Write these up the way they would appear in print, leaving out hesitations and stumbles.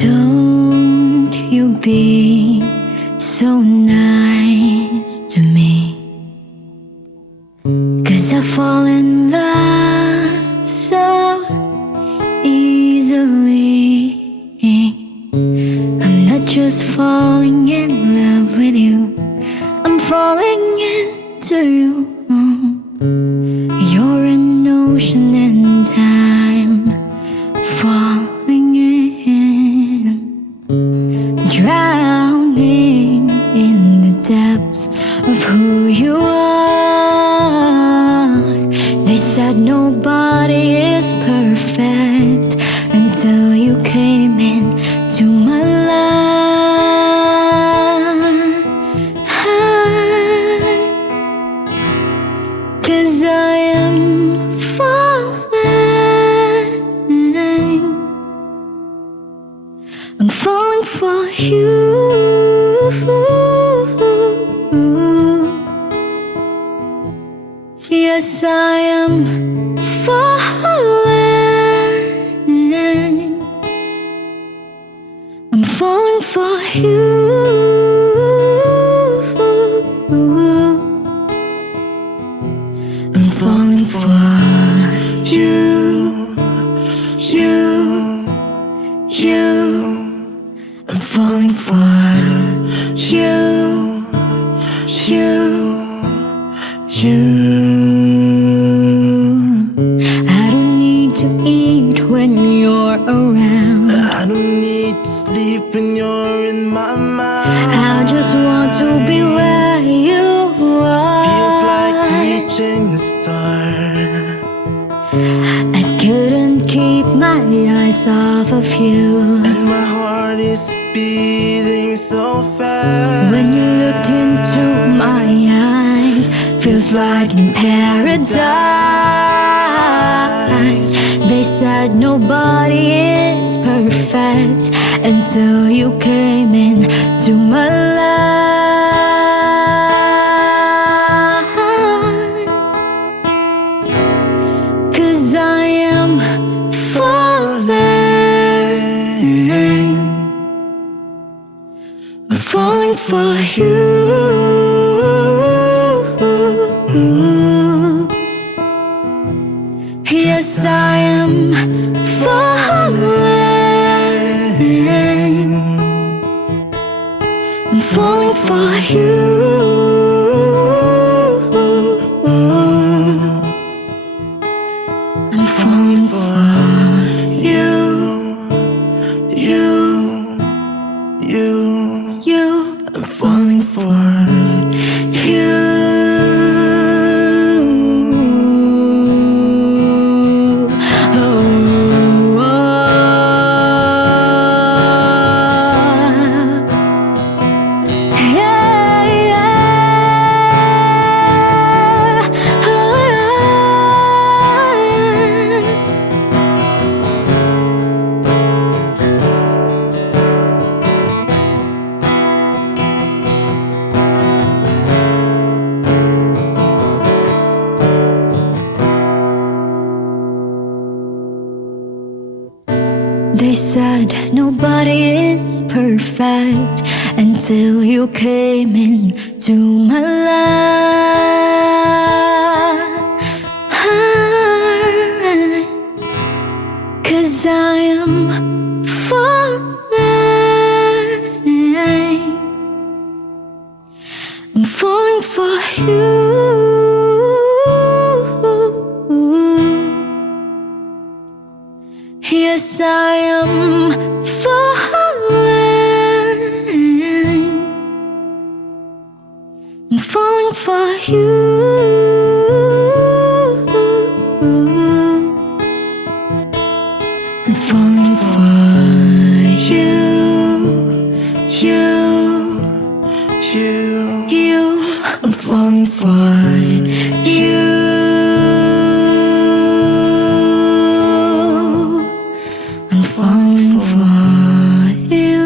Don't you be so nice to me, 'cause I fall in love so easily. I'm not just falling in love with you, I'm falling into you. You're an ocean and time falling in, drowning in the depths of who you are. They said nobody is perfect until you came in to my life. 'Cause I am falling, I'm falling for you. Yes, I am falling, I'm falling for you. I'm falling for you, you, you. I'm falling for you, you, you. I don't need to eat when you're around, I don't need to sleep when you're in my mind. I just want to be where you are. Feels like reaching the stars. I couldn't keep my eyes off of you, And my heart is beating so fast. when you looked into my eyes, feels like in paradise. They said nobody is perfect until you came in to my life. 'Cause I am falling, I'm falling for you. Yes, I am falling, I'm falling for you. I'm falling for you, You, you, you. I'm falling for You. Oh, oh. Yeah, yeah. They said nobody is perfect until you came in to my life. 'Cause I am falling, I'm falling for you. Yes, I am falling, I'm falling for you. I'm falling for you, you, you. you. I'm falling for you. I'm falling for you,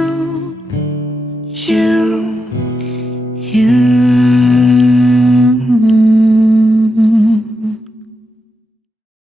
You. you.